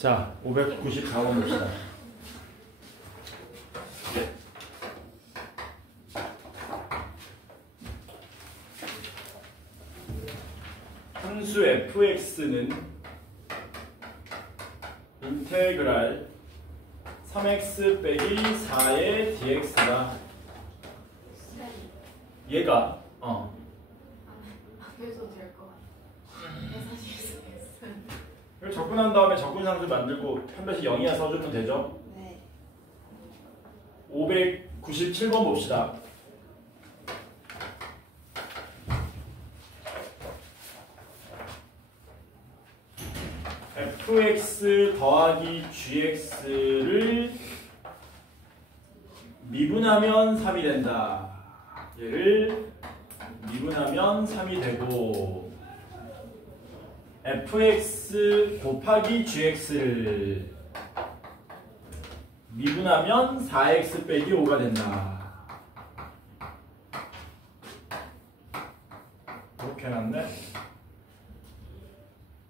자, 594번 봅시다. 함수 fx는 인테그랄 3x 빼기 4의 dx다. 얘가 그래서 될 것 같아요. 이걸 접근한 다음에 접근상수 만들고 편배식 0이야 써주면 되죠? 네. 597번 봅시다. fx 더하기 gx를 미분하면 3이 된다. 얘를 미분하면 3이 되고 fx 곱하기 gx를 미분하면 4x 빼기 5가 된다. 이렇게 해놨네.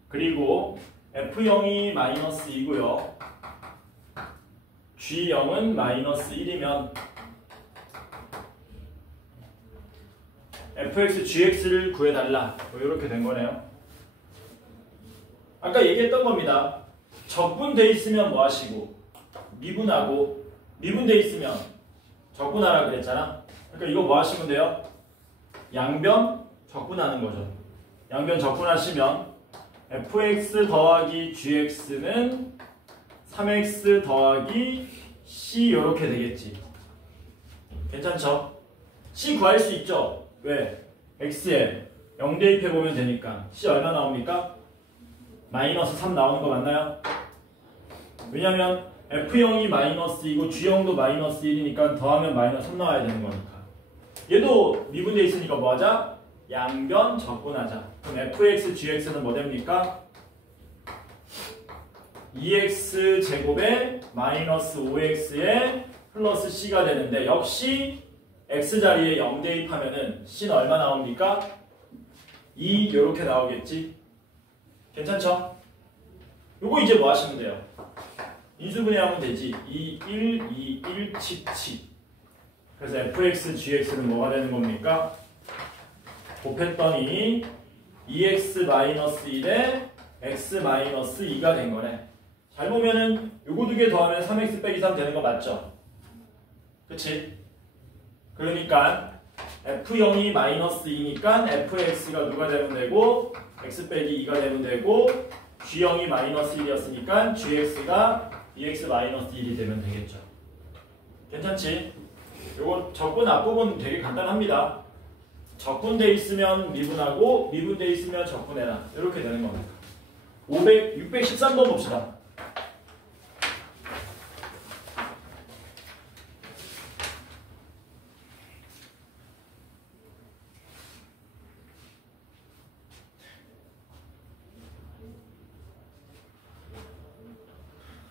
그리고 f0이 마이너스 2고요. g0은 마이너스 1이면 fx, gx를 구해달라. 이렇게 된 거네요. 아까 얘기했던 겁니다. 적분돼 있으면 뭐 하시고 미분하고 미분돼 있으면 적분하라 그랬잖아. 그러니까 이거 뭐 하시면 돼요? 양변 적분하는 거죠. 양변 적분하시면 fx 더하기 gx는 3x 더하기 c 이렇게 되겠지. 괜찮죠? c 구할 수 있죠? 왜? x에 0 대입해보면 되니까 c 얼마 나옵니까? 마이너스 3 나오는 거 맞나요? 왜냐면 f0이 마이너스 2고 g0도 마이너스 1이니까 더하면 마이너스 3 나와야 되는 거니까. 얘도 미분되어 있으니까 뭐 하자? 양변 적분하자. 그럼 fx, gx는 뭐 됩니까? 2x 제곱에 마이너스 5x에 플러스 c가 되는데 역시 x 자리에 0 대입하면은 c는 얼마 나옵니까? 2 이렇게 나오겠지. 괜찮죠? 요거 이제 뭐 하시면 돼요? 인수분해하면 되지. 2, 1, 2, 1, 7. 그래서 fx, gx는 뭐가 되는 겁니까? 곱했더니 2x-1에 x-2가 된 거네. 잘 보면은 요거 두 개 더하면 3x 빼기 3 되는 거 맞죠? 그치? 그러니까 f0이 마이너스 2니까 fx가 누가 되면 되고 x 빼기 2가 되면 되고 g0이 마이너스 1이었으니까 gx가 2x-1이 되면 되겠죠. 괜찮지? 요거 적분 앞부분 되게 간단합니다. 적분돼 있으면 미분하고 미분돼 있으면 적분해라. 이렇게 되는 겁니다. 613번 봅시다.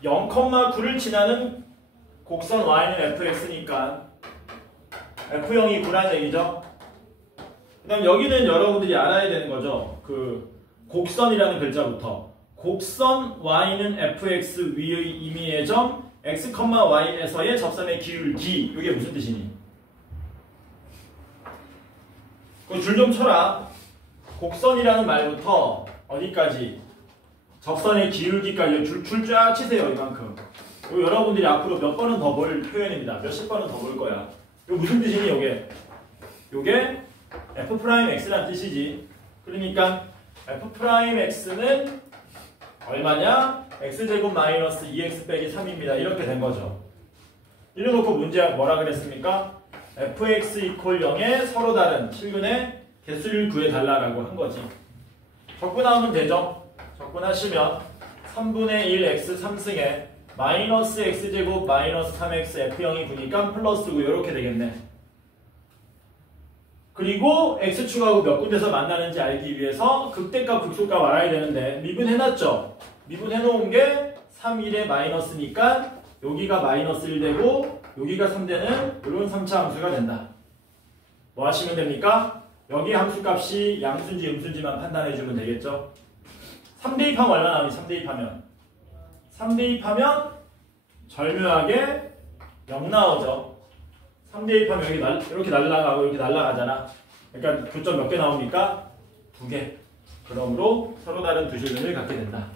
(0,9를) 지나는 곡선 y는 fx니까 f0이 9라는 얘기죠. 그 다음 여기는 여러분들이 알아야 되는 거죠. 그 곡선이라는 글자부터 곡선 y는 fx 위의 임의의 점 x, y에서의 접선의 기울기. 이게 무슨 뜻이니? 그 줄 좀 쳐라. 곡선이라는 말부터 어디까지? 접선의 기울기까지 줄 쫙 치세요. 이만큼. 이거 여러분들이 앞으로 몇 번은 더 볼 표현입니다. 몇십 번은 더 볼 거야. 이거 무슨 뜻이니? 요게 f'x라는 뜻이지. 그러니까 f'x는 얼마냐? x제곱 마이너스 2x 빼기 3입니다. 이렇게 된 거죠. 이래놓고 문제 뭐라 그랬습니까? fx 이퀄 0에 서로 다른 실근의 개수를 구해달라고 한 거지. 적분하면 되죠? 적분하시면 3분의 1 x 3승에 마이너스 x제곱 마이너스 3x f0이 9니까 플러스 9 이렇게 되겠네. 그리고 x축하고 몇 군데서 만나는지 알기 위해서 극대값 극소값 알아야 되는데 미분해놨죠? 미분해놓은 게 3, 1에 마이너스니까 여기가 마이너스 1 되고 여기가 3 되는 이런 3차 함수가 된다. 뭐 하시면 됩니까? 여기 함수값이 양수인지 음수인지만 판단해주면 되겠죠? 3 대입하면 얼마 나오니? 3 대입하면 3 대입하면 절묘하게 0 나오죠. 3 대입하면 여기 이렇게 날아가고 이렇게 날아가잖아. 그러니까 교점 몇 개 나옵니까? 2개. 그러므로 서로 다른 두 실근을 갖게 된다.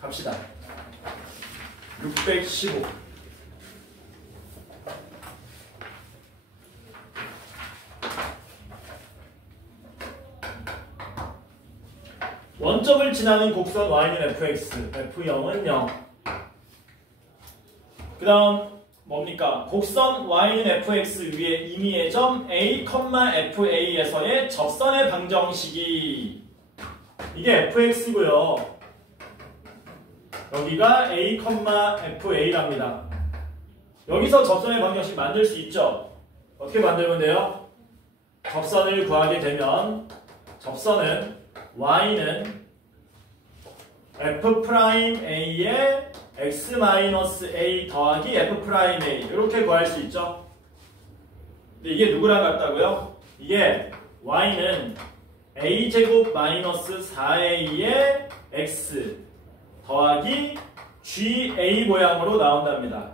갑시다. 615. 원점을 지나는 곡선 y는 fx, f0은 0. 그 다음 뭡니까? 곡선 y는 fx 위에 임의의 점 a, fa에서의 접선의 방정식이 이게 fx고요. 여기가 a, fa랍니다. 여기서 접선의 방정식 만들 수 있죠? 어떻게 만들면 돼요? 접선을 구하게 되면 접선은 y는 f'a에 x-a 더하기 f'a 이렇게 구할 수 있죠. 근데 이게 누구랑 같다고요? 이게 y는 a제곱 마이너스 4a의 x 더하기 ga 모양으로 나온답니다.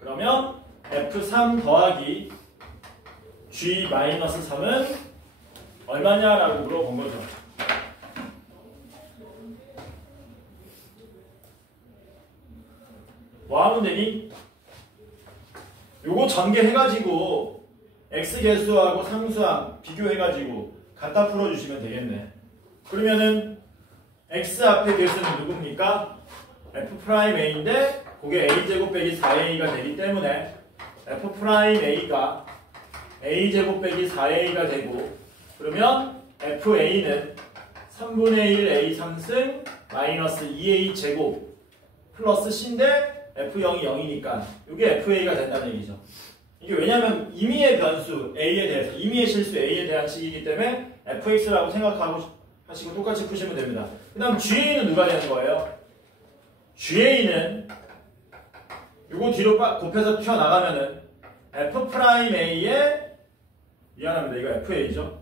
그러면 f3 더하기 g-3은 얼마냐라고 물어본 거죠. 뭐 하면 되니? 요거 전개해가지고 x개수하고 상수항 비교해가지고 갖다 풀어주시면 되겠네. 그러면은 x 앞에 개수는 누굽니까? f'a인데 그게 a제곱 빼기 4a가 되기 때문에 f'a가 a제곱 빼기 4a가 되고 그러면 fa는 3분의 1 a 상승 마이너스 2a 제곱 플러스 c인데 f0이 0이니까 이게 fa가 된다는 얘기죠. 이게 왜냐하면 임의의 변수 a에 대해서 임의의 실수 a에 대한 식이기 때문에 fx라고 생각하고 하시고 똑같이 푸시면 됩니다. 그 다음 ga는 누가 되는 거예요? ga는 이거 뒤로 곱해서 튀어나가면은 f'a에 미안합니다. 이거 fa죠.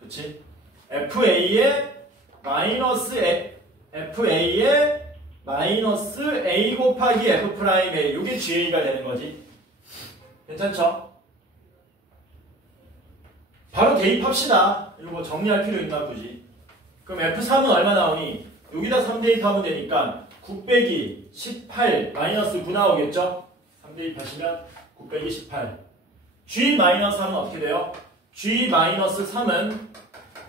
그치? fa에 마이너스 a 곱하기 f'a 이게 ga가 되는 거지. 괜찮죠? 바로 대입합시다. 이거 뭐 정리할 필요 있나 굳이. 그럼 f3은 얼마 나오니? 여기다 3 대입하면 되니까 9 빼기 18 마이너스 9 나오겠죠? 3 대입하시면 9 빼기 18 g-3은 어떻게 돼요? g-3은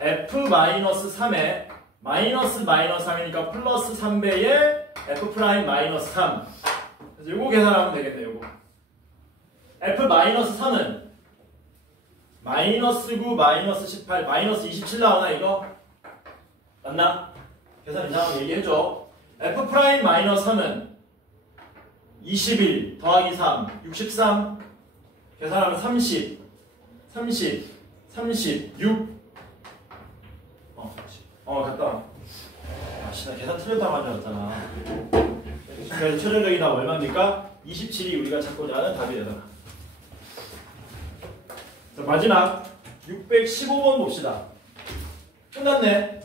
f-3에 마이너스 3이니까 플러스 3배의 f'-3 그래서 요거 계산하면 되겠네요. 요거 f-3은 마이너스 9 마이너스 18 마이너스 27 나오나 이거? 맞나? 계산 이상하면 얘기해줘. f'-3은 21 더하기 3 63 계산하면 30 36 갔다 와. 나 계산 틀렸다고 한 줄 알았잖아. 그래서 최종적인 답 얼마입니까? 27이 우리가 찾고자 하는 답이 되더라. 자, 마지막 615번 봅시다. 끝났네.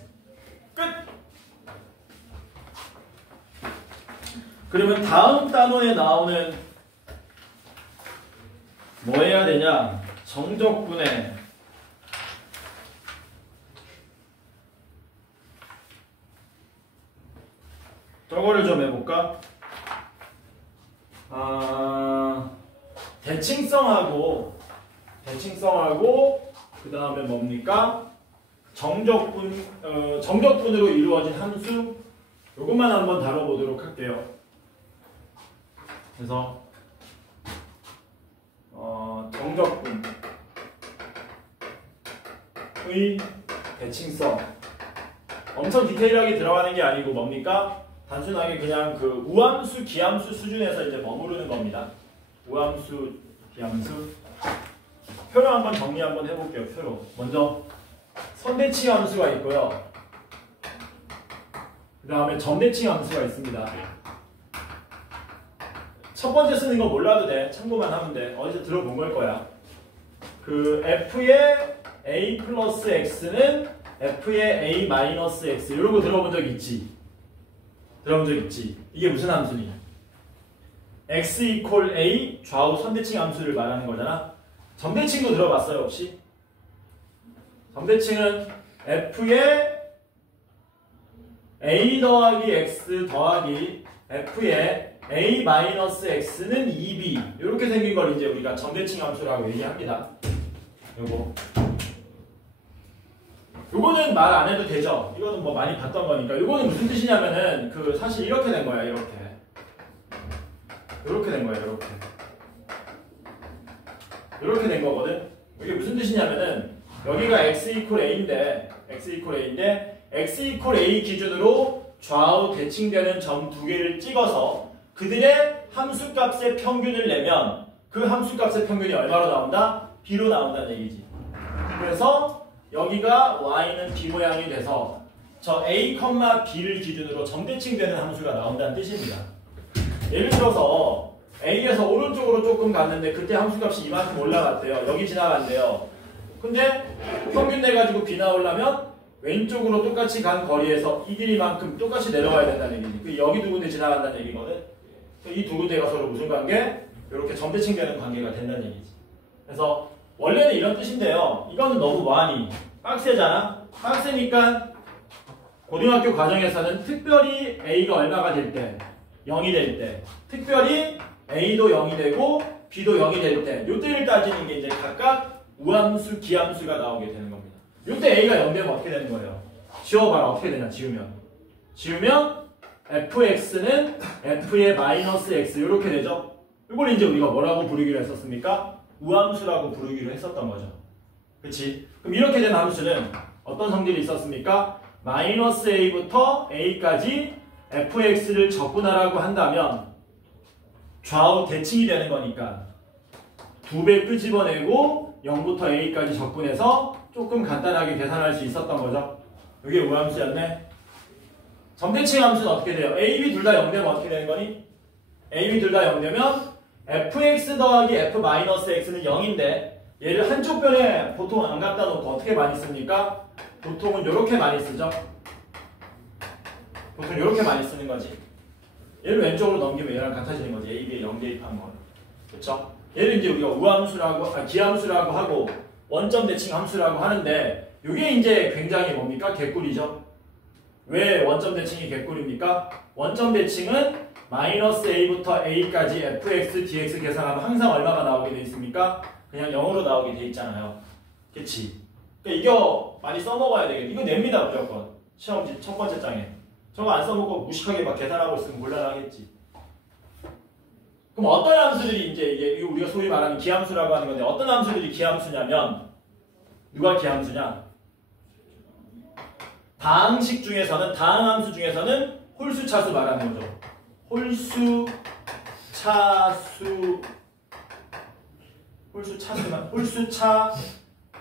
끝! 그러면 다음 단어에 나오는 뭐 해야 되냐? 정적분의 저거를 좀 해볼까? 대칭성하고 그 다음에 뭡니까? 정적분으로 이루어진 함수 요것만 한번 다뤄보도록 할게요. 그래서 정적분의 대칭성 엄청 디테일하게 들어가는 게 아니고 뭡니까? 단순하게 그냥 그 우함수, 기함수 수준에서 이제 머무르는 겁니다. 우함수, 기함수. 표로 한번 정리 한번 해볼게요. 표로. 먼저 선대칭 함수가 있고요. 그 다음에 점대칭 함수가 있습니다. 첫 번째 쓰는 거 몰라도 돼. 참고만 하면 돼. 어디서 들어본 걸 거야. 그 f의 a 플러스 x는 f의 a 마이너스 x 이런 거 들어본 적 있지? 들어본 적 있지? 이게 무슨 함수니? x 이퀄 a 좌우 선대칭 함수를 말하는 거잖아. 점대칭도 들어봤어요 혹시? 점대칭은 f의 a 더하기 x 더하기 f의 a 마이너스 x는 2b 이렇게 생긴 걸 이제 우리가 점대칭 함수라고 얘기합니다. 요거는 말 안 해도 되죠? 이거는 뭐 많이 봤던 거니까. 요거는 무슨 뜻이냐면은 그 사실 이렇게 된 거야. 이렇게 된 거야. 이렇게 된 거거든. 이게 무슨 뜻이냐면은 여기가 x 이퀄 a인데 x 이퀄 a 기준으로 좌우 대칭되는 점 두 개를 찍어서 그들의 함수값의 평균을 내면 그 함수값의 평균이 얼마로 나온다? b로 나온다는 얘기지. 그래서 여기가 y는 b 모양이 돼서 저 a, b를 기준으로 점대칭되는 함수가 나온다는 뜻입니다. 예를 들어서 a에서 오른쪽으로 조금 갔는데 그때 함수값이 이만큼 올라갔대요. 여기 지나간대요. 근데 평균 내가지고 b 나오려면 왼쪽으로 똑같이 간 거리에서 이 길이만큼 똑같이 내려와야 된다는 얘기지. 여기 두 군데 지나간다는 얘기거든. 이 두 군데가 서로 무슨 관계? 이렇게 점대칭되는 관계가 된다는 얘기지. 그래서 원래는 이런 뜻인데요. 이거는 너무 뭐하니? 빡세잖아? 빡세니까 고등학교 과정에서는 특별히 a가 얼마가 될 때? 0이 될 때. 특별히 a도 0이 되고 b도 0이 될 때. 요때를 따지는 게 이제 각각 우함수, 기함수가 나오게 되는 겁니다. 요때 a가 0 되면 어떻게 되는 거예요? 지워봐라. 어떻게 되냐? 지우면 fx는 f의 마이너스 x 이렇게 되죠? 이걸 이제 우리가 뭐라고 부르기로 했었습니까? 우함수라고 부르기로 했었던 거죠. 그치? 그럼 이렇게 된 함수는 어떤 성질이 있었습니까? 마이너스 a부터 a까지 fx를 적분하라고 한다면 좌우 대칭이 되는 거니까 2배 끄집어내고 0부터 a까지 적분해서 조금 간단하게 계산할 수 있었던 거죠. 이게 우함수였네. 점대칭 함수는 어떻게 돼요? a, b 둘 다 0 되면 어떻게 되는 거니? a, b 둘 다 0 되면 fx 더하기 f 마이너스 x는 0인데 얘를 한쪽 변에 보통 안 갖다 놓고 어떻게 많이 씁니까? 보통은 이렇게 많이 쓰죠. 보통 이렇게 많이 쓰는 거지. 얘를 왼쪽으로 넘기면 얘랑 같아지는 거지. a, b에 0 대입한 거. 그렇죠? 얘를 이제 우리가 우함수라고, 기함수라고 하고 원점 대칭 함수라고 하는데 이게 이제 굉장히 뭡니까? 개꿀이죠. 왜 원점 대칭이 개꿀입니까? 원점 대칭은 마이너스 a부터 a까지 fx, dx 계산하면 항상 얼마가 나오게 돼 있습니까? 그냥 0으로 나오게 돼 있잖아요. 그치? 그러니까 이거 많이 써먹어야 되겠네. 이거 냅니다 무조건. 시험지 첫 번째 장에. 저거 안 써먹고 무식하게 막 계산하고 있으면 곤란하겠지. 그럼 어떤 함수들이 이제 우리가 소위 말하는 기함수라고 하는 건데 어떤 함수들이 기함수냐면 누가 기함수냐? 다항식 중에서는 다항함수 중에서는 홀수 차수 말하는 거죠. 홀수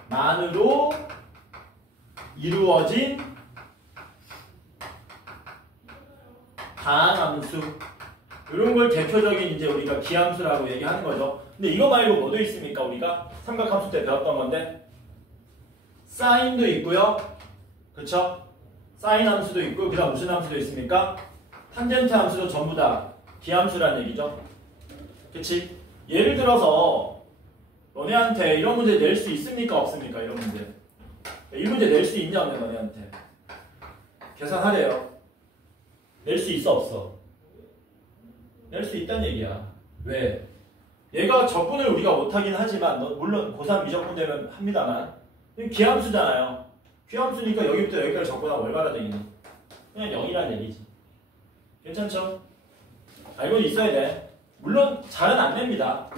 차만으로 이루어진 다항함수 이런 걸 대표적인 이제 우리가 기함수라고 얘기하는 거죠. 근데 이거 말고 뭐도 있습니까? 우리가 삼각함수 때 배웠던 건데 사인도 있고요. 그쵸? 사인 함수도 있고 그 다음 무슨 함수도 있습니까? 탄젠트 함수도 전부 다 기함수라는 얘기죠. 그치? 예를 들어서 너네한테 이런 문제 낼 수 있습니까? 없습니까? 이런 문제. 이 문제 낼 수 있냐? 너네한테. 계산하래요. 낼 수 있어? 없어? 낼 수 있다는 얘기야. 왜? 얘가 적분을 우리가 못하긴 하지만 물론 고3 미적분 되면 합니다만 기함수잖아요. 기함수니까 여기부터 여기까지 적분하면 얼마나 되겠니? 그냥 0이라는 얘기지. 괜찮죠? 알고는 있어야 돼. 물론 잘은 안 냅니다.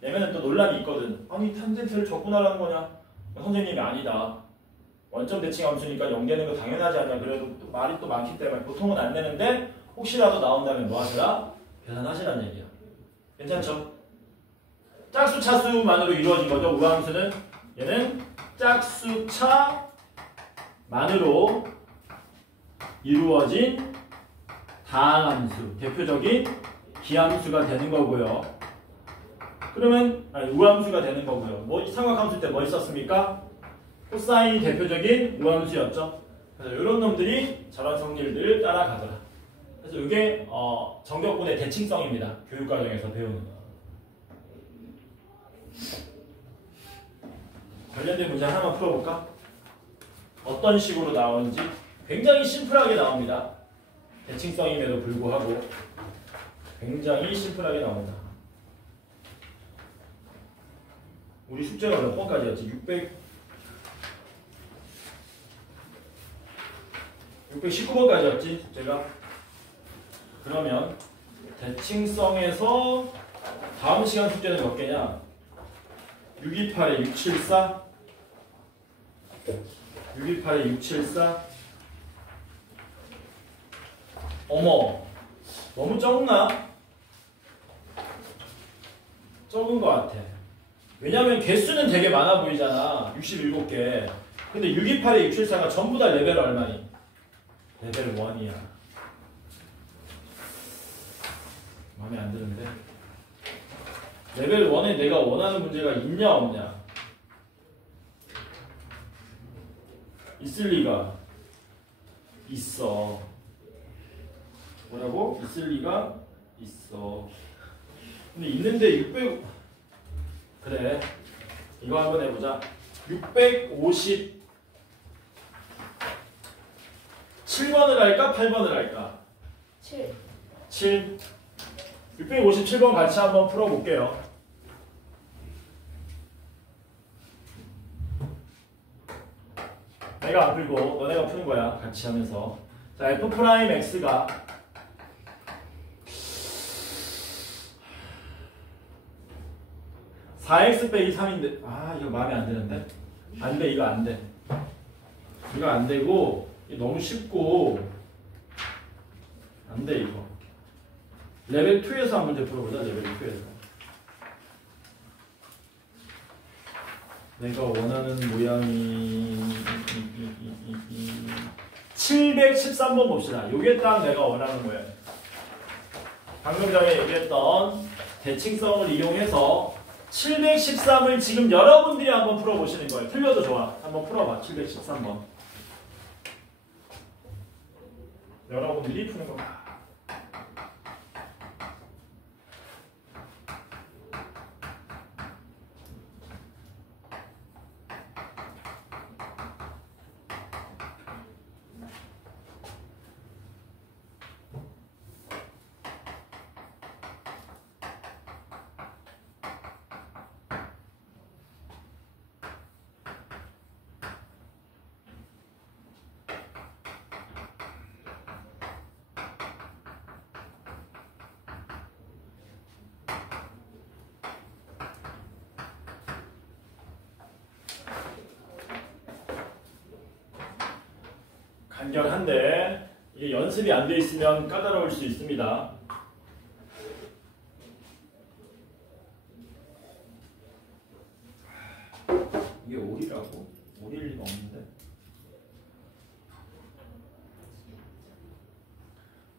내면은 또 논란이 있거든. 아니 탄젠트를 적분하라는 거냐? 선생님이 아니다. 원점 대칭 함수니까 0 되는 거 당연하지 않냐. 그래도 또 말이 또 많기 때문에 보통은 안 내는데 혹시라도 나온다면 뭐 하시라? 계산하시라는 얘기야. 괜찮죠? 짝수 차수만으로 이루어진 거죠. 우함수는 얘는 짝수 차만으로 이루어진 다항함수, 대표적인 기함수가 되는 거고요. 그러면 우함수가 되는 거고요. 뭐 삼각함수 때 뭐 있었습니까? 코사인이 대표적인 우함수였죠. 그래서 이런 놈들이 저런 성질들을 따라가더라. 그래서 이게 정적분의 대칭성입니다. 교육과정에서 배우는 거. 관련된 문제 하나만 풀어볼까? 어떤 식으로 나오는지 굉장히 심플하게 나옵니다. 대칭성임에도 불구하고 굉장히 심플하게 나옵니다. 우리 숙제가 몇 번까지였지? 619번까지였지? 숙제가? 그러면 대칭성에서 다음 시간 숙제는 몇 개냐? 628에 674 628에 674 어머 너무 적나? 적은 것 같아. 왜냐면 개수는 되게 많아 보이잖아. 67개. 근데 628에 674가 전부 다 레벨 얼마니? 레벨 1이야. 마음에 안 드는데? 레벨 1에 내가 원하는 문제가 있냐 없냐? 있을 리가 있어. 뭐라고? 있을 리가 있어. 근데 있는데 600 그래 이거 한번 해보자. 657번을 할까? 8번을 할까? 7. 657번 같이 한번 풀어볼게요. 내가 안 풀고 너네가 푸는 거야. 같이 하면서. 자, F'X가 4x 빼기 3인데 이거 마음에 안 드는데? 안 돼. 이거 안 돼. 이거 안 되고 이거 너무 쉽고 안 돼 이거. 레벨 2에서 한 문제 풀어보자. 레벨 2에서. 내가 원하는 모양이 713번 봅시다. 요게 딱 내가 원하는 모양. 방금 전에 얘기했던 대칭성을 이용해서 713을 지금 여러분들이 한번 풀어보시는 거예요. 틀려도 좋아. 한번 풀어봐. 713번. 여러분들이 푸는 거야. 간결한데 이게 연습이 안 돼 있으면 까다로울 수 있습니다. 이게 5이라고? 5일 리가 없는데?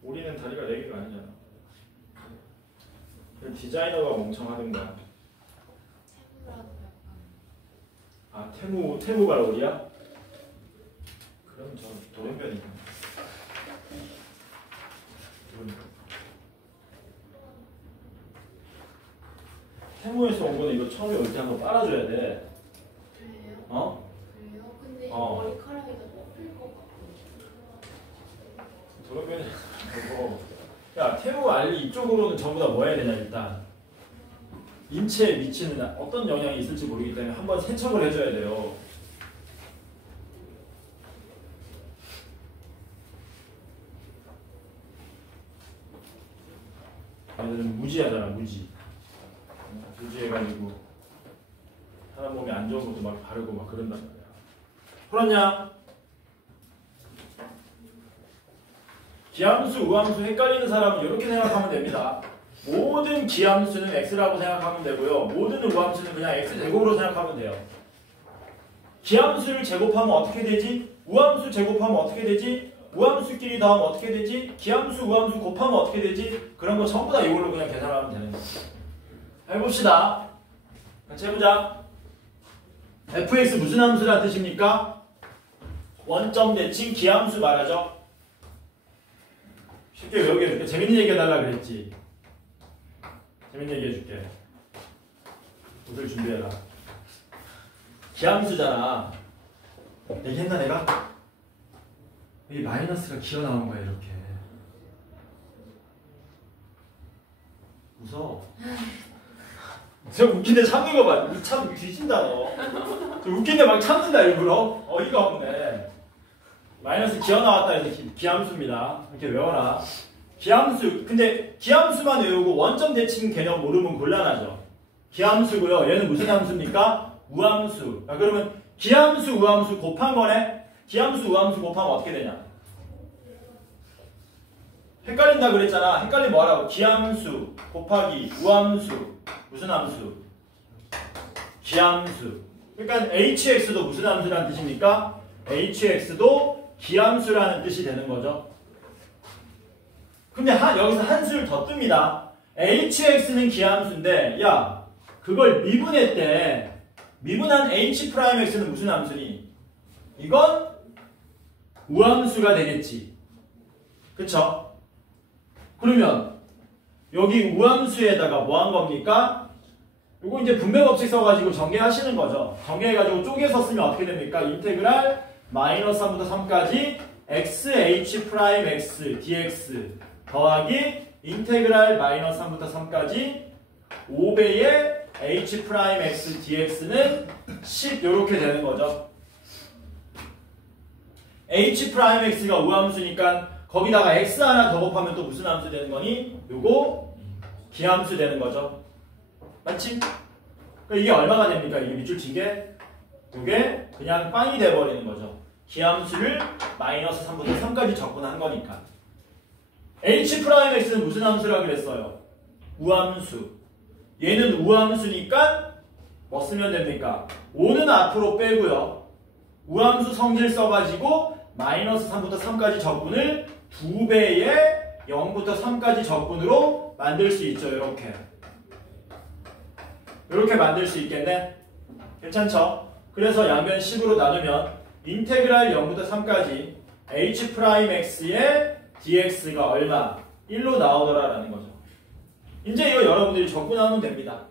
5리는 다리가 4개가 아니잖아. 디자이너가 멍청하던 거야. 아, 태무가 5리야? 그럼 저 돌연변이네. 태무에서 온 거는 이거 처음에 올 때 한번 빨아줘야 돼. 그래요? 어? 그래요? 근데 어. 머리카락이 더 뽑힐 것 같고. 돌연변이 고 야, 태무 알리 이쪽으로는 전부 다 뭐 해야 되냐 일단. 인체에 미치는 어떤 영향이 있을지 모르기 때문에 한번 세척을 해줘야 돼요. 얘들은 무지하잖아, 무지해가지고 사람 몸에 안 좋은 것도 막 바르고 막 그런단 말이야. 풀었냐? 기함수, 우함수 헷갈리는 사람은 이렇게 생각하면 됩니다. 모든 기함수는 x라고 생각하면 되고요. 모든 우함수는 그냥 x제곱으로 생각하면 돼요. 기함수를 제곱하면 어떻게 되지? 우함수 제곱하면 어떻게 되지? 우함수끼리 더하면 어떻게 되지? 기함수, 우함수 곱하면 어떻게 되지? 그런 거 전부 다 이걸로 그냥 계산하면 되는 거예요. 해봅시다. 같이 해보자. fx 무슨 함수라는 뜻입니까? 원점 대칭 기함수 말하죠. 쉽게 외우게 해줄게. 재밌는 얘기 해달라 그랬지. 재밌는 얘기 해줄게. 옷을 준비해라. 기함수잖아. 얘기했나 내가? 여기 마이너스가 기어 나온 거야 이렇게. 웃어. 저 웃긴데 참는 거 봐. 참 뒤진다 너. 저 웃긴데 막 참는다 일부러. 어이가 없네. 마이너스 기어 나왔다 해서 기함수입니다. 이렇게 외워라. 기함수. 근데 기함수만 외우고 원점 대칭 개념 모르면 곤란하죠. 기함수고요. 얘는 무슨 함수입니까? 우함수. 자, 그러면 기함수, 우함수 곱한 거네. 기함수, 우함수 곱하면 어떻게 되냐? 헷갈린다 그랬잖아. 헷갈리면 뭐라고? 기함수 곱하기 우함수. 무슨 함수? 기함수. 그러니까 hx도 무슨 함수라는 뜻입니까? hx도 기함수라는 뜻이 되는 거죠. 근데 여기서 한 수를 더 뜹니다. hx는 기함수인데 야 그걸 미분했대. 미분한 h'x는 무슨 함수니? 이건 우함수가 되겠지. 그쵸? 그러면 여기 우함수에다가 뭐 한 겁니까? 이거 이제 분배 법칙 써가지고 전개하시는 거죠. 전개해가지고 쪼개서 쓰면 어떻게 됩니까? 인테그랄 마이너스 3부터 3까지 xh'(x) dx 더하기 인테그랄 마이너스 3부터 3까지 5배의 h'(x) dx는 10 이렇게 되는 거죠. h'x가 우함수니까 거기다가 x 하나 더 곱하면 또 무슨 함수 되는 거니? 요거 기함수 되는 거죠. 맞지? 그러니까 이게 얼마가 됩니까? 이게 밑줄 친 게? 요게 그냥 빵이 돼버리는 거죠. 기함수를 마이너스 3부터 3까지 적분한 거니까. h'x는 무슨 함수라고 그랬어요? 우함수. 얘는 우함수니까 뭐 쓰면 됩니까? 5는 앞으로 빼고요. 우함수 성질 써가지고 마이너스 3부터 3까지 적분을 2배의 0부터 3까지 적분으로 만들 수 있죠. 이렇게 만들 수 있겠네? 괜찮죠? 그래서 양변 10으로 나누면 인테그랄 0부터 3까지 h'x의 dx가 얼마? 1로 나오더라라는 거죠. 이제 이거 여러분들이 적분하면 됩니다.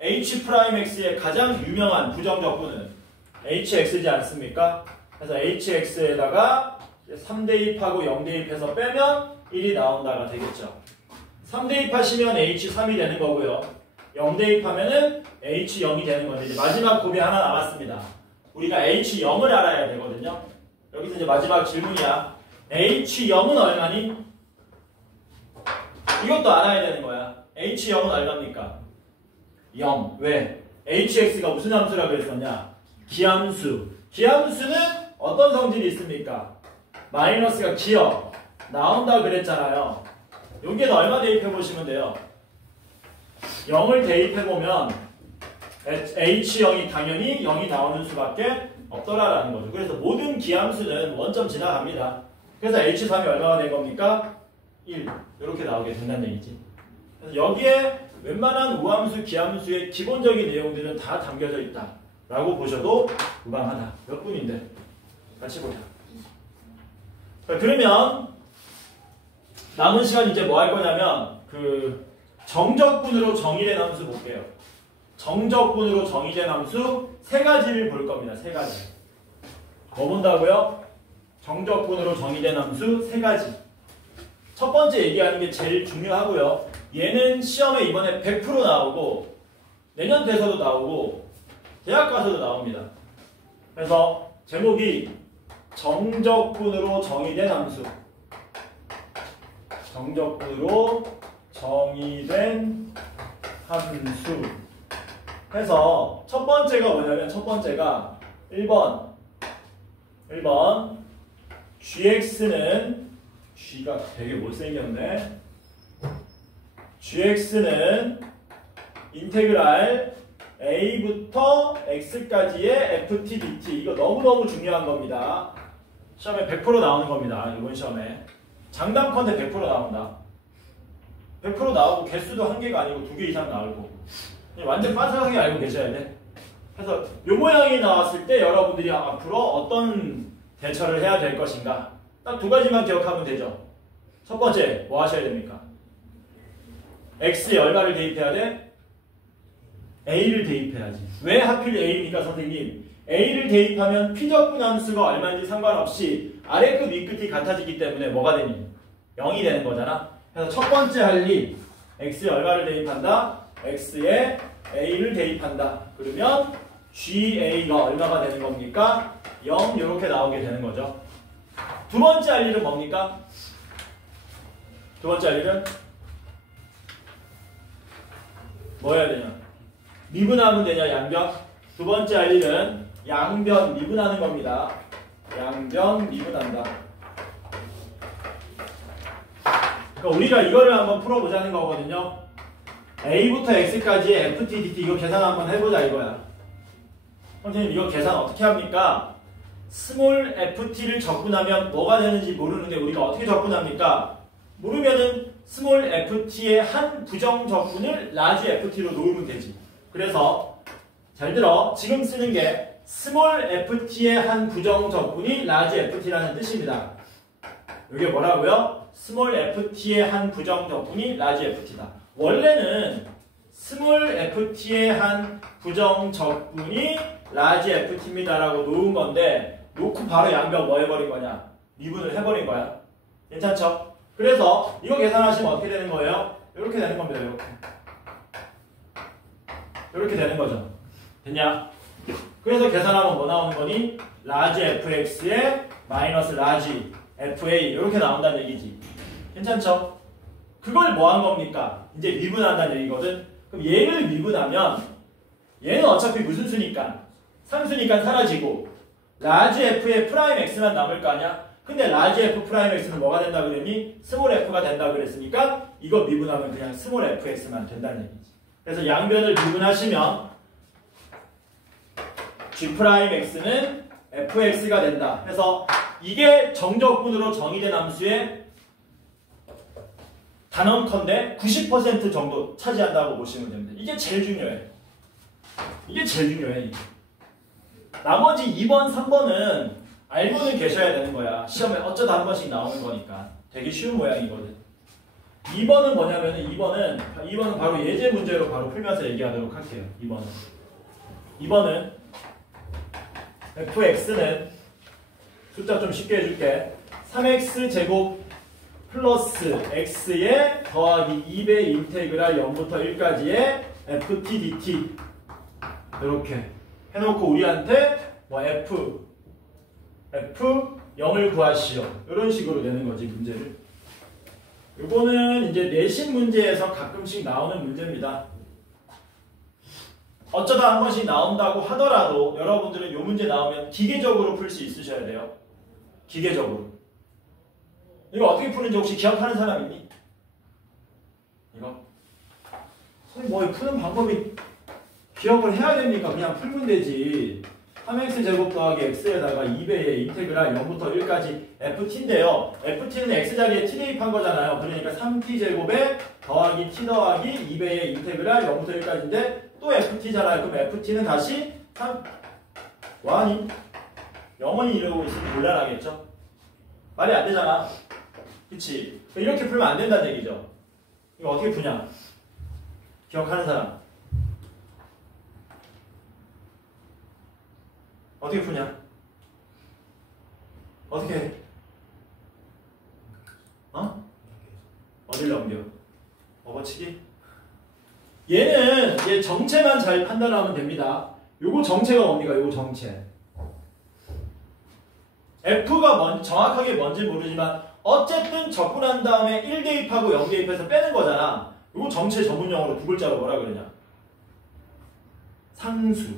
h'x의 가장 유명한 부정적분은 hx지 않습니까? 그래서 hx에다가 3대입하고 0대입해서 빼면 1이 나온다가 되겠죠. 3대입하시면 h3이 되는 거고요. 0대입하면은 h0이 되는 건데 이제 마지막 곱이 하나 남았습니다. 우리가 h0을 알아야 되거든요. 여기서 이제 마지막 질문이야. h0은 얼마니? 이것도 알아야 되는 거야. h0은 얼마입니까? 0. 왜? hx가 무슨 함수라고 그랬었냐? 기함수. 기함수는 어떤 성질이 있습니까? 마이너스가 기어 나온다 그랬잖아요. 여기에는 얼마 대입해 보시면 돼요? 0을 대입해 보면 h0이 당연히 0이 나오는 수밖에 없더라라는 거죠. 그래서 모든 기함수는 원점 지나갑니다. 그래서 h3이 얼마가 된 겁니까? 1. 이렇게 나오게 된다는 얘기지. 그래서 여기에 웬만한 우함수, 기함수의 기본적인 내용들은 다 담겨져 있다 라고 보셔도 무방하다. 몇 분인데? 같이 보자. 그러면 남은 시간 이제 뭐 할 거냐면 그 정적분으로 정의된 함수 볼게요. 정적분으로 정의된 함수 세 가지를 볼 겁니다. 세 가지. 뭐 본다고요? 정적분으로 정의된 함수 세 가지. 첫 번째 얘기하는 게 제일 중요하고요. 얘는 시험에 이번에 100% 나오고 내년 돼서도 나오고 대학 가서도 나옵니다. 그래서 제목이 정적분으로 정의된 함수. 정적분으로 정의된 함수. 해서 첫 번째가 뭐냐면 첫 번째가 1번 gx는 g가 되게 못생겼네. gx는 인테그랄 a부터 x까지의 ft dt. 이거 너무너무 중요한 겁니다. 시험에 100% 나오는 겁니다. 이번 시험에. 장담컨대 100% 나온다. 100% 나오고 개수도 한 개가 아니고 2개 이상 나오고. 완전 빠삭하게 알고 계셔야 돼. 그래서 이 모양이 나왔을 때 여러분들이 앞으로 어떤 대처를 해야 될 것인가. 딱 두 가지만 기억하면 되죠. 첫 번째 뭐 하셔야 됩니까? x에 얼마를 대입해야 돼? a를 대입해야지. 왜 하필 a입니까 선생님? a를 대입하면 피적분 함수가 얼마인지 상관없이 아래끝 윗끝이 같아지기 때문에 뭐가 되니? 0이 되는 거잖아. 그래서 첫 번째 할 일, x에 얼마를 대입한다? x에 a를 대입한다. 그러면 GA가 얼마가 되는 겁니까? 0 이렇게 나오게 되는 거죠. 두 번째 할 일은 뭡니까? 두 번째 할 일은 뭐 해야 되냐? 미분하면 되냐? 양변? 두 번째 할 일은 양변 미분하는 겁니다. 양변 미분한다. 그러니까 우리가 이거를 한번 풀어보자는 거거든요. A부터 X까지의 FT, DT 이거 계산 한번 해보자 이거야. 선생님 이거 계산 어떻게 합니까? 스몰 FT를 적분하면 뭐가 되는지 모르는데 우리가 어떻게 적분합니까? 모르면은 스몰 FT의 한 부정 적분을 라지 FT로 놓으면 되지. 그래서 잘 들어. 지금 쓰는 게 스몰 FT의 한 부정 적분이 라지 FT라는 뜻입니다. 이게 뭐라고요? 스몰 FT의 한 부정 적분이 라지 FT다. 원래는 스몰 FT의 한 부정 적분이 라지 FT입니다라고 놓은 건데 놓고 바로 양변 뭐 해버린 거냐? 미분을 해버린 거야. 괜찮죠? 그래서 이거 계산하시면 어떻게 되는 거예요? 이렇게 되는 겁니다. 이렇게 되는 거죠. 됐냐? 그래서 계산하면 뭐 나오는 거니? 라지 fx에 마이너스 라지 fa 이렇게 나온다는 얘기지. 괜찮죠? 그걸 뭐 한 겁니까? 이제 미분한다는 얘기거든. 그럼 얘를 미분하면 얘는 어차피 무슨 수니까? 상수니까 사라지고 라지 f의 프라임 x만 남을 거 아니야? 근데 라지 f 프라임 x는 뭐가 된다 그랬니? 스몰 f가 된다 그랬으니까 이거 미분하면 그냥 스몰 fx만 된다는 얘기지. 그래서 양변을 미분하시면 g 프라임 x는 fx가 된다. 그래서 이게 정적분으로 정의된 함수의 단언컨대 90% 정도 차지한다고 보시면 됩니다. 이게 제일 중요해. 이게 제일 중요해. 나머지 2번, 3번은 알고는 계셔야 되는 거야. 시험에 어쩌다 한 번씩 나오는 거니까. 되게 쉬운 모양이거든. 2번은 뭐냐면은 2번은 바로 예제 문제로 바로 풀면서 얘기하도록 할게요. 2번은 fx는 숫자 좀 쉽게 해줄게. 3x 제곱 플러스 x에 더하기 2배 인테그랄 0부터 1까지의 ft dt 이렇게 해놓고 우리한테 뭐 f 0을 구하시오 이런 식으로 내는 거지 문제를. 이거는 이제 내신 문제에서 가끔씩 나오는 문제입니다. 어쩌다 한 번씩 나온다고 하더라도 여러분들은 이 문제 나오면 기계적으로 풀 수 있으셔야 돼요. 기계적으로. 이거 어떻게 푸는지 혹시 기억하는 사람 있니? 이거? 선생님 뭐 푸는 방법이 기억을 해야 됩니까? 그냥 풀면 되지. 3x제곱 더하기 x에다가 2배의 인테그랄 0부터 1까지 ft인데요. ft는 x자리에 t 대입한 거잖아요. 그러니까 3t제곱에 더하기 t 더하기 2배의 인테그랄 0부터 1까지인데 또 ft잖아요. 그럼 ft는 다시 3 뭐하니? 영원히 이러고 있으면 곤란하겠죠? 말이 안 되잖아. 그치? 이렇게 풀면 안 된다는 얘기죠. 이거 어떻게 푸냐? 기억하는 사람? 어떻게 푸냐? 어떻게 해? 어? 어딜 넘겨? 업어치기? 얘는 얘 정체만 잘 판단하면 됩니다. 요거 정체가 뭡니까? 요거 정체. F가 정확하게 뭔지 모르지만 어쨌든 적분한 다음에 1 대입하고 0 대입해서 빼는 거잖아. 요거 정체 전문용어로 두 글자로 뭐라 그러냐? 상수.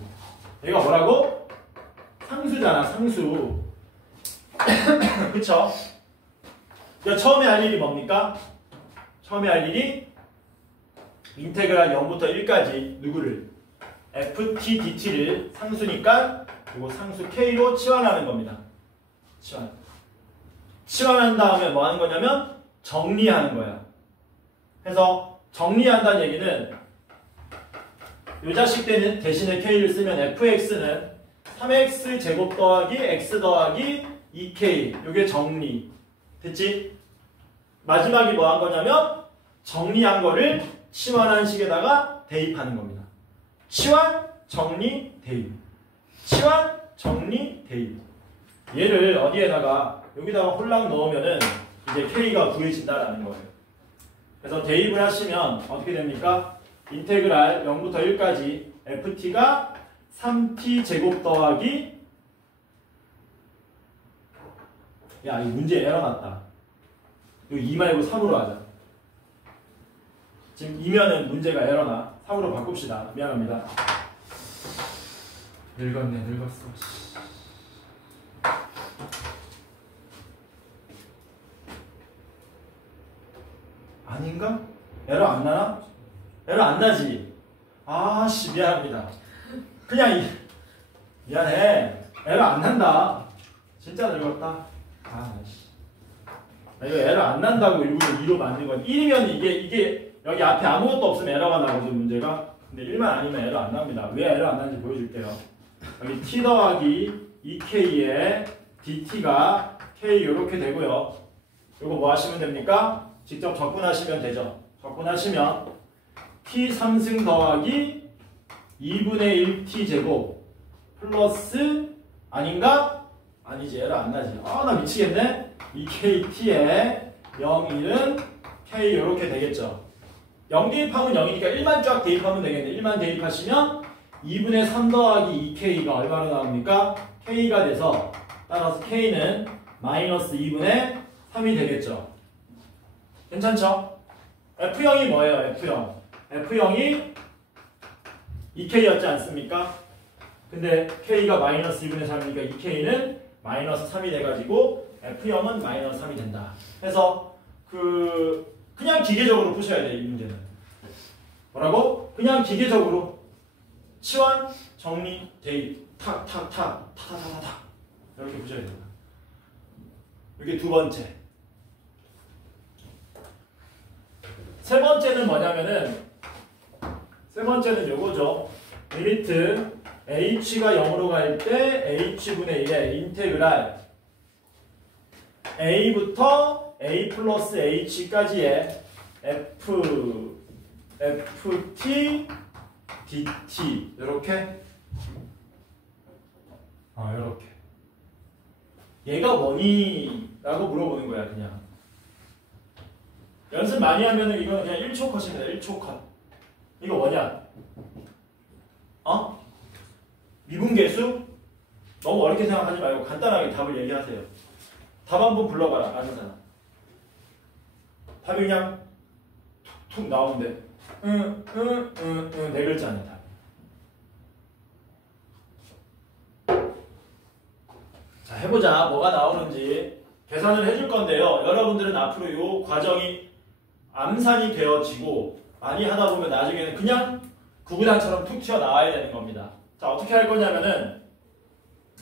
얘가 뭐라고? 상수잖아, 상수. 그쵸? 그러니까 처음에 할 일이 뭡니까? 처음에 할 일이 인테그랄 0부터 1까지 누구를? ft dt를 상수니까 이거 상수 k로 치환하는 겁니다. 치환한 다음에 뭐 하는 거냐면 정리하는 거야. 그래서 정리한다는 얘기는 이 자식 대신에 k를 쓰면 fx는 3x 제곱 더하기 x 더하기 2k 이게 정리. 됐지? 마지막에 뭐 한 거냐면 정리한 거를 치환한 식에다가 대입하는 겁니다. 치환, 정리, 대입. 치환, 정리, 대입. 얘를 어디에다가 여기다가 홀랑 넣으면은 이제 K가 구해진다라는 거예요. 그래서 대입을 하시면 어떻게 됩니까? 인테그랄 0부터 1까지 ft가 3t 제곱 더하기 야, 이 문제 에러 났다. 이거 2 말고 3으로 하자. 지금 2면은 문제가 에러나 3으로 바꿉시다. 미안합니다. 늙었네, 늙었어. 아닌가? 에러 안 나나? 에러 안 나지? 아씨, 미안합니다. 그냥 미안해. 에러 안 난다. 진짜 늙었다. 아씨. 이거 에러 안 난다고 일부러 2로 만든 건 1이면 이게 여기 앞에 아무것도 없으면 에러가 나거든, 문제가. 근데 1만 아니면 에러 안 납니다. 왜 에러 안 나는지 보여줄게요. 여기 t 더하기 2k에 dt가 k 이렇게 되고요. 이거 뭐 하시면 됩니까? 직접 적분하시면 되죠. 적분하시면 t 3승 더하기 2분의 1t 제곱 플러스 아닌가? 아니지, 에러 안 나지. 아, 나 미치겠네. 2kt에 0, 1은 k 이렇게 되겠죠. 0 대입하면 0이니까 1만 쫙 대입하면 되겠네. 1만 대입하시면 2분의 3 더하기 2k가 얼마로 나옵니까? k가 돼서 따라서 k는 마이너스 2분의 3이 되겠죠. 괜찮죠? F0이 뭐예요? F0. F0이 2k였지 않습니까? 근데 k가 마이너스 2분의 3이니까 2k는 마이너스 3이 돼가지고 F0은 마이너스 3이 된다. 그래서 그냥 기계적으로 푸셔야 돼요, 이 문제는. 뭐라고? 그냥 기계적으로 치환, 정리, 대입, 타타타타타타타 이렇게 푸셔야 됩니다. 이게 두 번째. 세 번째는 뭐냐면은 세 번째는 요거죠. 리미트 h가 0으로 갈 때 h분의 1의 인테그랄 a부터 a 플러스 h까지의 ft dt 이렇게 이렇게 얘가 뭐니? 라고 물어보는 거야. 그냥 연습 많이 하면은 이거는 그냥 1초 컷입니다. 1초 컷. 이거 뭐냐? 미분계수? 너무 어렵게 생각하지 말고 간단하게 답을 얘기하세요. 답 한번 불러봐라. 아는 사람. 답이 그냥 툭툭 나오는데 네 글자네 답. 자, 해보자. 뭐가 나오는지 계산을 해줄 건데요. 여러분들은 앞으로 이 과정이 암산이 되어지고 많이 하다 보면 나중에는 그냥 구구단처럼 툭 튀어나와야 되는 겁니다. 자, 어떻게 할 거냐면은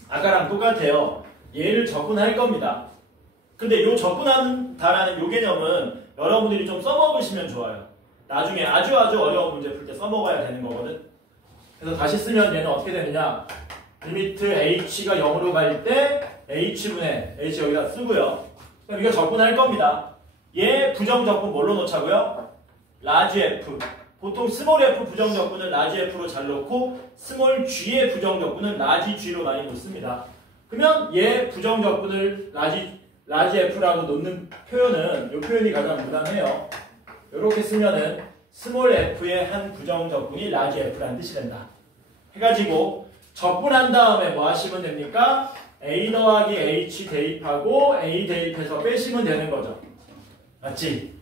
아까랑 똑같아요. 얘를 적분할 겁니다. 근데 이 적분한다라는 이 개념은 여러분들이 좀 써먹으시면 좋아요. 나중에 아주 어려운 문제 풀 때 써먹어야 되는 거거든. 그래서 다시 쓰면 얘는 어떻게 되느냐? 리미트 h가 0으로 갈 때 h분의 h 여기다 쓰고요. 그럼 이거 적분할 겁니다. 얘 부정적분 뭘로 놓자고요? 라지 f. 보통 스몰 f 부정적분을 라지 f로 잘 놓고 스몰 g의 부정적분은 라지 g로 많이 놓습니다. 그러면 얘 부정적분을 라지 f라고 놓는 표현은 이 표현이 가장 무난해요. 이렇게 쓰면은 스몰 f의 한 부정적분이 라지 f라는 뜻이 된다. 해가지고 적분한 다음에 뭐 하시면 됩니까? a 더하기 h 대입하고 a 대입해서 빼시면 되는 거죠. 맞지?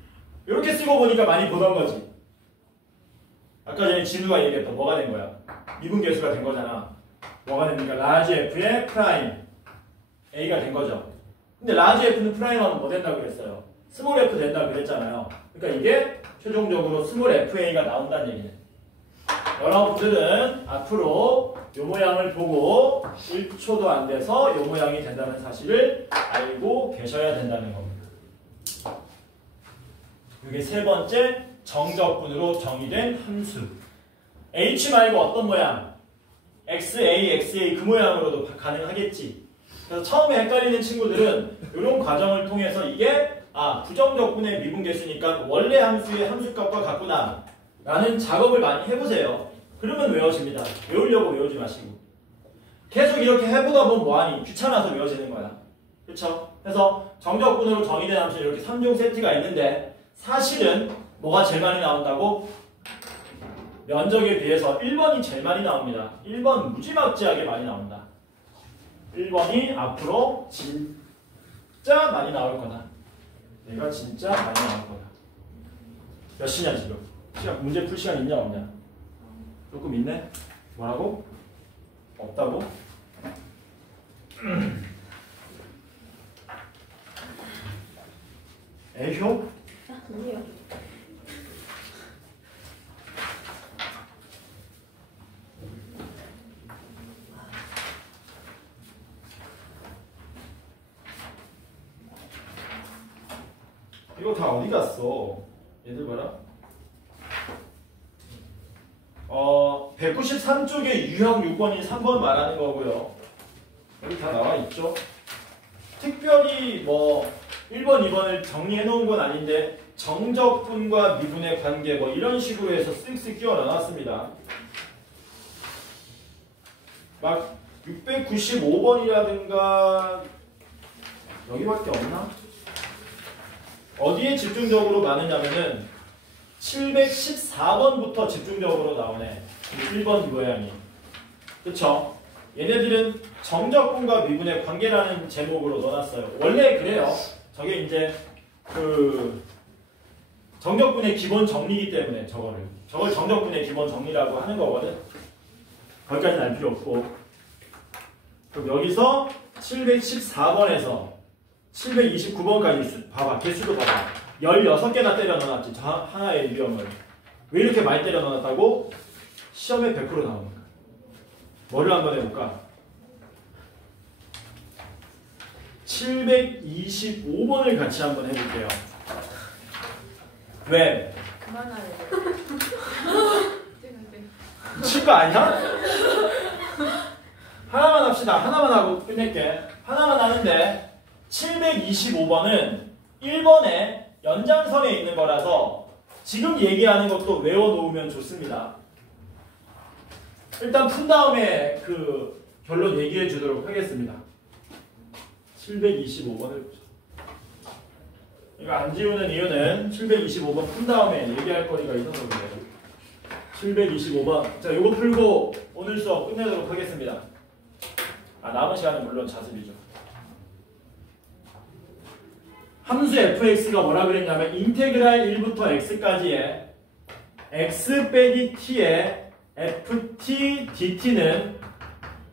이렇게 쓰고 보니까 많이 보던 거지. 아까 전에 진우가 얘기했던 뭐가 된 거야? 미분계수가 된 거잖아. 뭐가 됩니까? 라지 f의 프라임 a가 된 거죠. 근데 라지 f는 프라임 하면 뭐 된다고 그랬어요? 스몰 f 된다고 그랬잖아요. 그러니까 이게 최종적으로 스몰 fa가 나온다는 얘기네. 여러분들은 앞으로 이 모양을 보고 1초도 안 돼서 이 모양이 된다는 사실을 알고 계셔야 된다는 겁니다. 이게 세 번째 정적분으로 정의된 함수. h 말고 어떤 모양? xa 그 모양으로도 가능하겠지. 그래서 처음에 헷갈리는 친구들은 이런 과정을 통해서 이게 부정적분의 미분계수니까 원래 함수의 함수값과 같구나 라는 작업을 많이 해보세요. 그러면 외워집니다. 외우려고 외우지 마시고 계속 이렇게 해보다 보면 뭐하니? 귀찮아서 외워지는 거야. 그쵸? 그래서 정적분으로 정의된 함수는 이렇게 3종 세트가 있는데 사실은 뭐가 제일 많이 나온다고? 면적에 비해서 1번이 제일 많이 나옵니다. 1번 무지막지하게 많이 나온다. 1번이 앞으로 진짜 많이 나올 거다. 내가 진짜 많이 나올 거다. 몇 시냐 지금? 시간 문제 풀 시간 있냐 없냐? 조금 있네? 뭐라고? 없다고? 애효? 아니요. 이거 다 어디 갔어? 얘들 봐라. 193쪽에 유형 6번이 3번 말하는 거고요. 여기 다 나와 있죠? 특별히 뭐 1번, 2번을 정리해 놓은 건 아닌데 정적분과 미분의 관계 뭐 이런 식으로 해서 쓱쓱 끼워 넣어놨습니다. 막 695번이라든가 여기밖에 없나? 어디에 집중적으로 많으냐면은 714번부터 집중적으로 나오네. 1번 모양이. 그쵸? 얘네들은 정적분과 미분의 관계라는 제목으로 넣어놨어요. 원래 그래요. 저게 이제 그 정적분의 기본 정리이기 때문에 저걸 정적분의 기본 정리라고 하는 거거든. 거기까지는 알 필요 없고. 그럼 여기서 714번에서 729번까지 봐봐. 개수도 봐봐. 16개나 때려 넣어놨지. 저 하나의 유형을. 왜 이렇게 많이 때려 넣어놨다고? 시험에 100% 나오니까. 뭐를 한번 해볼까? 725번을 같이 한번 해볼게요. 왜? 그만하래요. 미친 거 아니야? 하나만 합시다. 하나만 하고 끝낼게. 하나만 하는데 725번은 1번의 연장선에 있는 거라서 지금 얘기하는 것도 외워놓으면 좋습니다. 일단 푼 다음에 그 결론 얘기해 주도록 하겠습니다. 725번을 보자. 이거 안 지우는 이유는 725번 푼 다음에 얘기할 거리가 있어서 그래요. 725번. 자, 요거 풀고 오늘 수업 끝내도록 하겠습니다. 남은 시간은 물론 자습이죠. 함수 fx가 뭐라 그랬냐면 인테그랄 1부터 x까지의 x 빼기 t의 ft dt는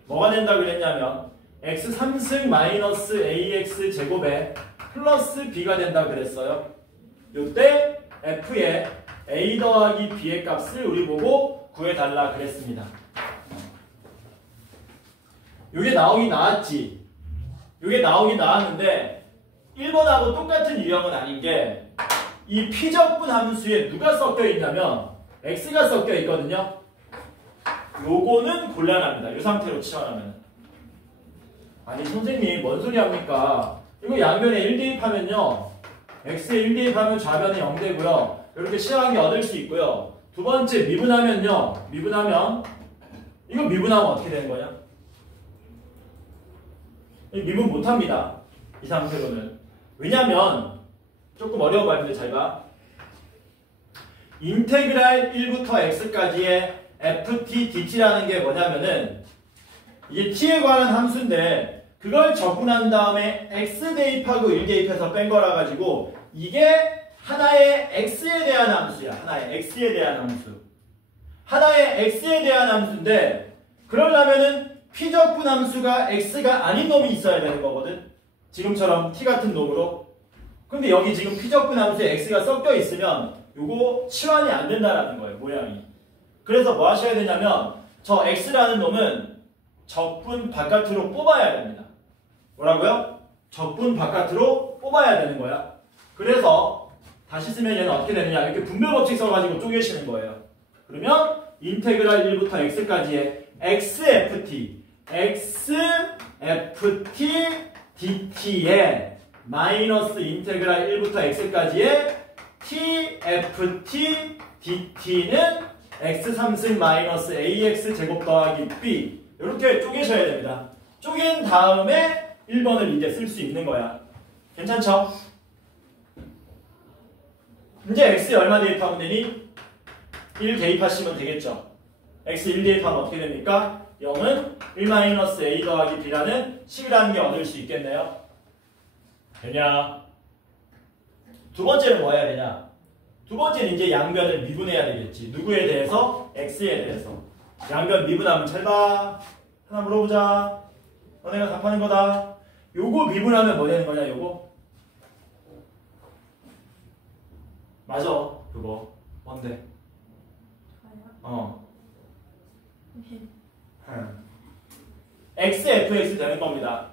뭐가 된다 그랬냐면 x 3승 마이너스 ax 제곱에 플러스 b가 된다 그랬어요. 요때 f의 a 더하기 b의 값을 우리 보고 구해달라 그랬습니다. 요게 나오긴 나왔지. 요게 나오긴 나왔는데 1번하고 똑같은 유형은 아닌 게 이 피적분 함수에 누가 섞여 있냐면 x가 섞여 있거든요. 요거는 곤란합니다. 이 상태로 치환하면. 아니 선생님 뭔 소리 합니까? 이거 양변에 1 대입하면요. x에 1 대입하면 좌변이 0 되고요. 이렇게 시항이 얻을 수 있고요. 두 번째 미분하면요. 미분하면 이거 미분하면 어떻게 되는 거냐? 미분 못합니다. 이 상태로는. 왜냐면 조금 어려운 말인데 잘 봐. 인테그랄 1부터 x까지의 ft dt라는 게 뭐냐면은 이게 t에 관한 함수인데 그걸 적분한 다음에 x 대입하고 1 대입해서 뺀 거라 가지고 이게 하나의 x에 대한 함수야. 하나의 x에 대한 함수. 하나의 x에 대한 함수인데 그러려면은 피적분 함수가 x가 아닌 놈이 있어야 되는 거거든. 지금처럼 t 같은 놈으로. 근데 여기 지금 피적분 함수에 x가 섞여 있으면 요거 치환이 안 된다라는 거예요. 모양이. 그래서 뭐 하셔야 되냐면 저 x라는 놈은 적분 바깥으로 뽑아야 됩니다. 뭐라고요? 적분 바깥으로 뽑아야 되는 거야. 그래서 다시 쓰면 얘는 어떻게 되느냐. 이렇게 분별 법칙 써가지고 쪼개시는 거예요. 그러면 인테그랄 1부터 x까지의 xft dt의 마이너스 인테그랄 1부터 x까지의 tft dt는 x3승 마이너스 ax 제곱 더하기 b 이렇게 쪼개셔야 됩니다. 쪼갠 다음에 1번을 이제 쓸 수 있는 거야. 괜찮죠? 이제 x에 얼마 대입하면 되니? 1 대입하시면 되겠죠. x 1 대입하면 어떻게 됩니까? 0은 1-a 더하기 b라는 식이라는 게 얻을 수 있겠네요. 되냐? 두 번째는 뭐 해야 되냐? 두 번째는 이제 양변을 미분해야 되겠지. 누구에 대해서? x에 대해서. 양변 미분하면 잘 봐. 하나 물어보자. 너네가 답하는 거다. 요거 미분하면 뭐 되는 거냐, 요거? 맞아, 그거. 뭔데? xfx 되는 겁니다.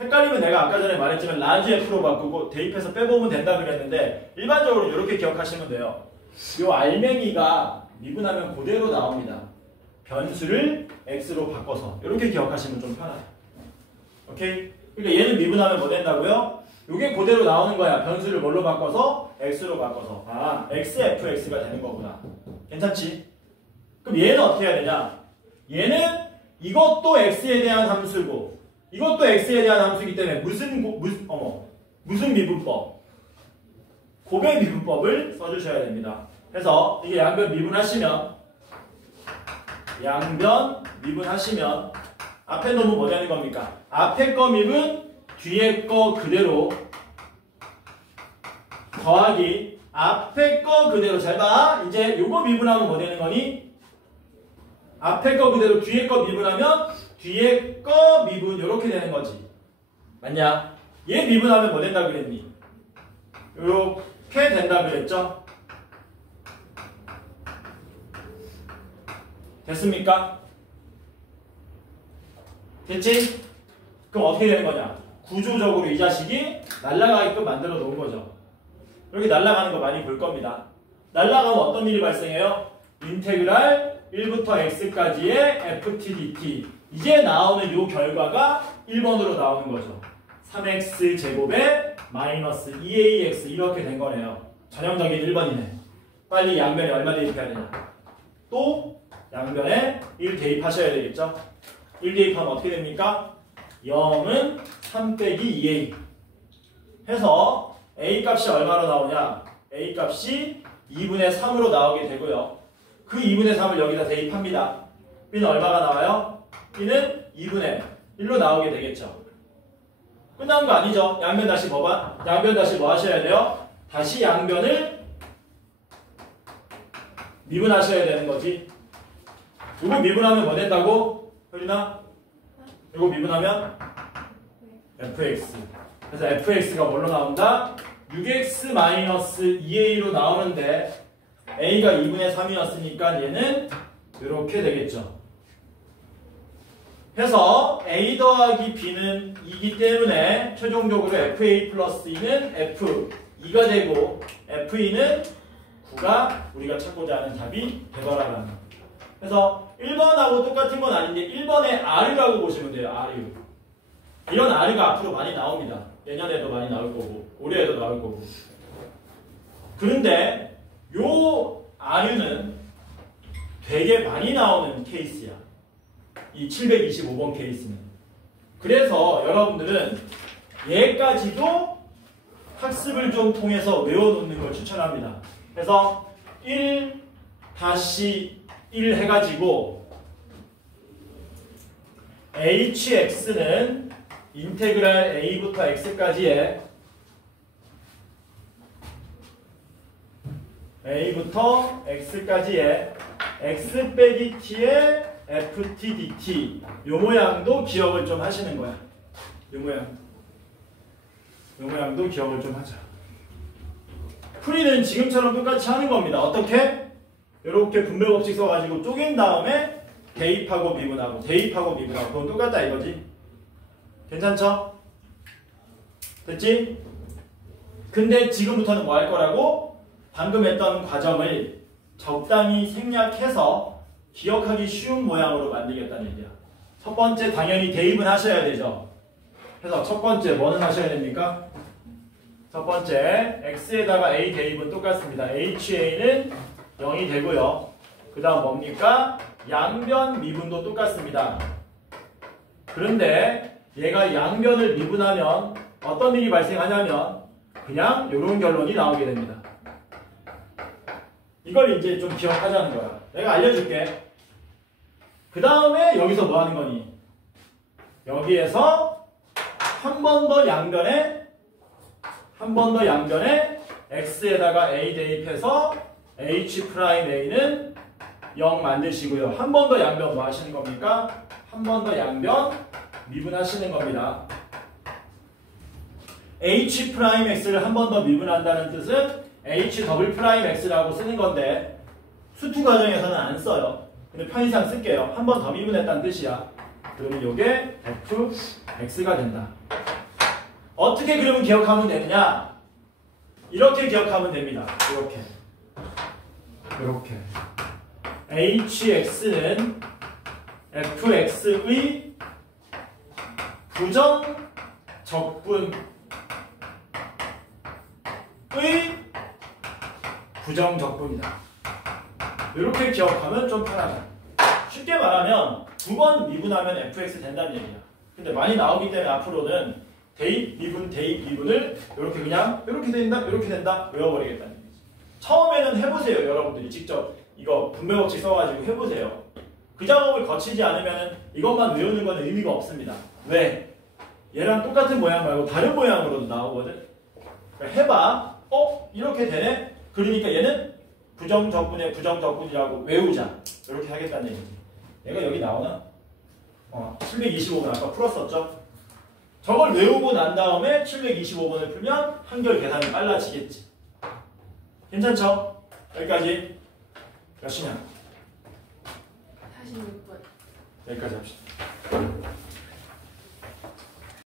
헷갈리면 내가 아까 전에 말했지만 라지 f로 바꾸고 대입해서 빼보면 된다 그랬는데 일반적으로 이렇게 기억하시면 돼요. 요 알맹이가 미분하면 그대로 나옵니다. 변수를 x로 바꿔서 이렇게 기억하시면 좀 편해요. 오케이? 그러니까 얘는 미분하면 뭐 된다고요? 요게 그대로 나오는 거야. 변수를 뭘로 바꿔서? x로 바꿔서. 아, xfx가 되는 거구나. 괜찮지? 그럼 얘는 어떻게 해야 되냐? 얘는 이것도 x에 대한 함수고 이것도 x에 대한 함수이기 때문에 무슨 미분법? 고백 미분법을 써주셔야 됩니다. 그래서 이게 양변 미분하시면 앞에 놈은 뭐 되는 겁니까? 앞에 거 미분, 뒤에 거 그대로 더하기 앞에 거 그대로. 잘 봐. 이제 요거 미분하면 뭐 되는 거니? 앞에 거 그대로 뒤에 거 미분하면 뒤에 거 미분 이렇게 되는 거지. 맞냐? 얘 미분하면 뭐 된다 그랬니? 이렇게 된다 그랬죠? 됐습니까? 됐지? 그럼 어떻게 되는 거냐? 구조적으로 이 자식이 날아가게끔 만들어 놓은 거죠. 이렇게 날아가는 거 많이 볼 겁니다. 날아가면 어떤 일이 발생해요? 인테그랄 1부터 x까지의 ft dt. 이제 나오는 요 결과가 1번으로 나오는 거죠. 3x 제곱에 마이너스 2ax 이렇게 된 거네요. 전형적인 1번이네. 빨리 양변에 얼마 대입해야 되냐? 또 양변에 1 대입하셔야 되겠죠? 1 대입하면 어떻게 됩니까? 0은 3 빼기 2a 해서 a 값이 얼마로 나오냐? a 값이 2분의 3으로 나오게 되고요. 그 2분의 3을 여기다 대입합니다. b는 얼마가 나와요? b는 2분의 1로 나오게 되겠죠. 끝난 거 아니죠? 양변 다시 뭐 봐? 양변 다시 뭐 하셔야 돼요? 다시 양변을 미분하셔야 되는 거지. 이거 미분하면 뭐 된다고? 효진아? 이거 미분하면 fx. 그래서 fx가 뭘로 나온다? 6x-2a로 나오는데 a가 2분의 3이었으니까 얘는 이렇게 되겠죠. 해서 a 더하기 b는 2기 때문에 최종적으로 fa 플러스 2는 f2가 되고 f2는 9가 우리가 찾고자 하는 답이 되더라라는 거. 그래서 1번하고 똑같은 건 아닌데 1번의 R이라고 보시면 돼요. R. 이런 R가 앞으로 많이 나옵니다. 내년에도 많이 나올 거고 올해에도 나올 거고. 그런데 요 R는 되게 많이 나오는 케이스야. 이 725번 케이스는. 그래서 여러분들은 얘까지도 학습을 좀 통해서 외워놓는 걸 추천합니다. 그래서 1-1 해가지고 hx는 인테그랄 a부터 x까지의 a부터 x까지의 x 빼기 t의 ft dt 요 모양도 기억을 좀 하시는 거야. 요 모양도 기억을 좀 하자. 풀이는 지금처럼 똑같이 하는 겁니다. 어떻게? 이렇게 분배 법칙 써가지고 쪼갠 다음에 대입하고 미분하고 대입하고 미분하고 그건 똑같다 이거지. 괜찮죠? 됐지? 근데 지금부터는 뭐 할 거라고? 방금 했던 과정을 적당히 생략해서 기억하기 쉬운 모양으로 만들겠다는 얘기야. 첫 번째 당연히 대입은 하셔야 되죠. 그래서 첫 번째 뭐는 하셔야 됩니까? 첫 번째 x에다가 a 대입은 똑같습니다. ha는 0이 되고요. 그 다음 뭡니까? 양변 미분도 똑같습니다. 그런데 얘가 양변을 미분하면 어떤 일이 발생하냐면 그냥 이런 결론이 나오게 됩니다. 이걸 이제 좀 기억하자는 거야. 내가 알려줄게. 그 다음에 여기서 뭐 하는 거니? 여기에서 한 번 더 양변에 x에다가 a 대입해서 h'a는 0 만드시고요. 한 번 더 양변 뭐 하시는 겁니까? 한 번 더 양변 미분하시는 겁니다. h'x를 한 번 더 미분한다는 뜻은 h''x라고 쓰는 건데 수투 과정에서는 안 써요. 근데 편의상 쓸게요. 한 번 더 미분했다는 뜻이야. 그러면 이게 fx가 된다. 어떻게 그러면 기억하면 되느냐? 이렇게 기억하면 됩니다. 이렇게 hx는 fx의 부정 적분의 부정 적분이다. 이렇게 기억하면 좀 편하다. 쉽게 말하면 두 번 미분하면 fx 된다는 얘기야. 근데 많이 나오기 때문에 앞으로는 대입 미분을 이렇게 그냥 이렇게 된다 외워버리겠다는 얘기지. 처음에는 해보세요. 여러분들이 직접 이거 분배법칙 써가지고 해보세요. 그 작업을 거치지 않으면 이것만 외우는 건 의미가 없습니다. 왜? 얘랑 똑같은 모양 말고 다른 모양으로도 나오거든. 그러니까 해봐. 이렇게 되네? 그러니까 얘는 부정적분의 부정적분이라고 외우자. 이렇게 하겠다는 얘기지. 얘가 여기 나오나? 725번 아까 풀었었죠? 저걸 외우고 난 다음에 725번을 풀면 한결 계산이 빨라지겠지. 괜찮죠? 여기까지 몇 시냐? 46번. 여기까지 합시다.